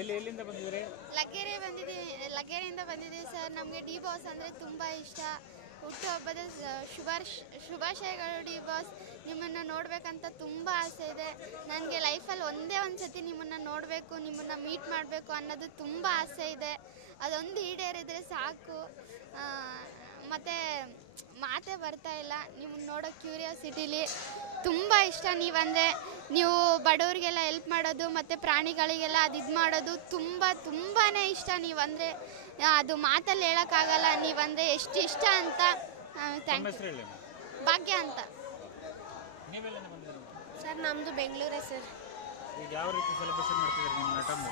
ಎಲ್ಲಿಂದ ಬಂದಿದ್ದೀರಿ? ಲಗ್ಗೆರೆಯಿಂದ ಬಂದಿದ್ದೀವಿ ಸರ್. ನಮಗೆ ಡಿ ಬಾಸ್ ಅಂದರೆ ತುಂಬ ಇಷ್ಟ. ಹುಟ್ಟುಹಬ್ಬದ ಶುಭಾಶಯಗಳು ಡಿ ಬಾಸ್. ನಿಮ್ಮನ್ನು ನೋಡಬೇಕಂತ ತುಂಬ ಆಸೆ ಇದೆ ನನಗೆ. ಲೈಫಲ್ಲಿ ಒಂದೇ ಒಂದು ಸತಿ ನಿಮ್ಮನ್ನು ನೋಡಬೇಕು, ನಿಮ್ಮನ್ನು ಮೀಟ್ ಮಾಡಬೇಕು ಅನ್ನೋದು ತುಂಬ ಆಸೆ ಇದೆ. ಅದೊಂದು ಈಡೇರಿದರೆ ಸಾಕು. ಮತ್ತು ಮಾತೇ ಬರ್ತಾ ಇಲ್ಲ. ನಿಮ್ಮನ್ನು ನೋಡೋ ಕ್ಯೂರಿಯಾಸಿಟಿಲಿ ತುಂಬ ಇಷ್ಟ. ನೀವಂದರೆ ನೀವು ಬಡವರಿಗೆಲ್ಲ ಹೆಲ್ಪ್ ಮಾಡೋದು ಮತ್ತು ಪ್ರಾಣಿಗಳಿಗೆಲ್ಲ ಅದು ಇದು ಮಾಡೋದು ತುಂಬಾ ಇಷ್ಟ. ನೀವಂದರೆ ಅದು ಮಾತಲ್ಲಿ ಹೇಳೋಕ್ಕಾಗಲ್ಲ. ನೀವಂದರೆ ಎಷ್ಟು ಇಷ್ಟ ಅಂತ. ಭಾಗ್ಯ ಅಂತ ಸರ್. ನಮ್ಮದು ಬೆಂಗಳೂರೇ ಸರ್. ಈಗ ಯಾವ ರೀತಿ ಸೆಲೆಬ್ರೇಷನ್ ಮಾಡ್ತಿದ್ದೀರಿ ನಿಮ್ಮ ನಟನ್ನು?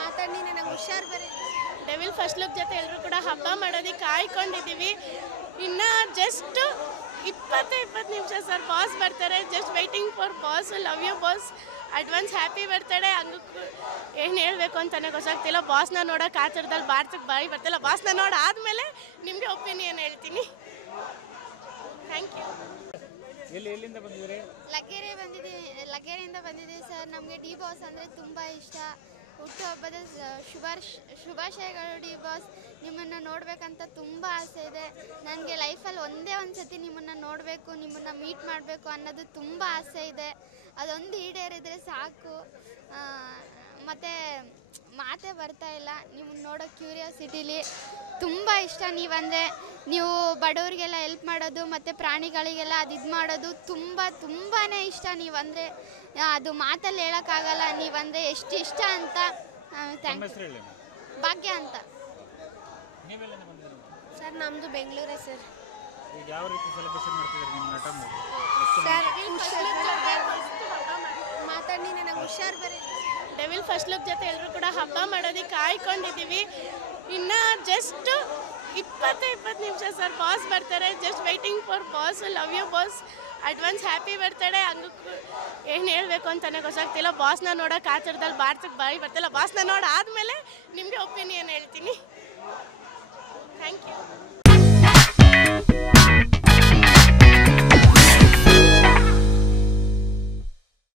ಮಾತಾಡಿ ನನಗೆ ಹುಷಾರು ಬರೀ. ಡೆವಿಲ್ ಫಸ್ಟ್ ಲುಕ್ ಜೊತೆ ಎಲ್ಲರೂ ಕೂಡ ಹಬ್ಬ ಮಾಡೋದಕ್ಕೆ ಕಾಯ್ಕೊಂಡಿದ್ದೀವಿ. ಇನ್ನು ಜಸ್ಟ್ 20 ನಿಮಿಷ ಸರ್. ಬಾಸ್ ಬರ್ತಾರೆ. Just waiting for boss. Love you boss. Advance happy birthday. ಹಂಗೂ ಏನು ಹೇಳಬೇಕು ಅಂತಲೇ ಗೊತ್ತಾಗ್ತಿಲ್ಲ. ಬಾಸ್ನ ನೋಡೋಕೆ ಆಚರದಲ್ಲಿ ಬಾಯಿ ಬರ್ತಿಲ್ಲ. ಬಾಸ್ನ ನೋಡಾದ್ಮೇಲೆ ನಿಮಗೆ ಒಪಿನಿಯನ್ ಹೇಳ್ತೀನಿ. Thank you. ಎಲ್ಲಿಂದ ಬಂದಿದ್ದೀರಿ? ಲಗ್ಗೆರೆಯಿಂದ ಬಂದಿದ್ದೀವಿ ಸರ್. ನಮಗೆ ಡಿ ಬಾಸ್ ಅಂದರೆ ತುಂಬ ಇಷ್ಟ. ಹುಟ್ಟುಹಬ್ಬದ ಶುಭಾಶಯಗಳು ಡಿ ಬಾಸ್. ನಿಮ್ಮನ್ನು ನೋಡಬೇಕಂತ ತುಂಬ ಆಸೆ ಇದೆ ನನಗೆ. ಲೈಫಲ್ಲಿ ಒಂದೇ ಒಂದು ಸತಿ ನಿಮ್ಮನ್ನು ನೋಡಬೇಕು, ನಿಮ್ಮನ್ನು ಮೀಟ್ ಮಾಡಬೇಕು ಅನ್ನೋದು ತುಂಬ ಆಸೆ ಇದೆ. ಅದೊಂದು ಈಡೇರಿದರೆ ಸಾಕು. ಮತ್ತು ಮಾತೇ ಬರ್ತಾ ಇಲ್ಲ. ನಿಮ್ಮನ್ನು ನೋಡೋ ಕ್ಯೂರಿಯಾಸಿಟಿಲಿ ತುಂಬ ಇಷ್ಟ. ನೀವಂದರೆ ನೀವು ಬಡವರಿಗೆಲ್ಲ ಹೆಲ್ಪ್ ಮಾಡೋದು ಮತ್ತು ಪ್ರಾಣಿಗಳಿಗೆಲ್ಲ ಅದು ಇದು ಮಾಡೋದು ತುಂಬಾ ಇಷ್ಟ. ನೀವಂದರೆ ಅದು ಮಾತಲ್ಲಿ ಹೇಳೋಕ್ಕಾಗಲ್ಲ. ನೀವಂದರೆ ಎಷ್ಟು ಇಷ್ಟ ಅಂತ. ಭಾಗ್ಯ ಅಂತ ಸರ್. ನಮ್ಮದು ಬೆಂಗಳೂರೇ ಸರ್. ಈಗ ಯಾವ ರೀತಿ ಸೆಲೆಬ್ರೇಷನ್ ಮಾಡ್ತಿದ್ದೀರಿ ನಿಮ್ಮ ನಟನ್ನು? ಮಾತಾಡಿ ನನಗೆ ಹುಷಾರು ಬರೀ. ಡೆವಿಲ್ ಫಸ್ಟ್ ಲುಕ್ ಜೊತೆ ಎಲ್ಲರೂ ಕೂಡ ಹಬ್ಬ ಮಾಡೋದಕ್ಕೆ ಕಾಯ್ಕೊಂಡಿದ್ದೀವಿ. ಇನ್ನು ಜಸ್ಟ್ 20 ನಿಮಿಷ ಸರ್. ಬಾಸ್ ಬರ್ತಾರೆ. Just waiting for boss. Love you boss. Advance happy birthday. ಹಂಗೂ ಏನು ಹೇಳಬೇಕು ಅಂತಲೇ ಗೊತ್ತಾಗ್ತಿಲ್ಲ. ಬಾಸ್ನ ನೋಡೋಕೆ ಆಚರದಲ್ಲಿ ಬಾಯಿ ಬರ್ತಿಲ್ಲ. ಬಾಸ್ನ ನೋಡಾದ್ಮೇಲೆ ನಿಮಗೆ ಒಪಿನಿಯನ್ ಹೇಳ್ತೀನಿ.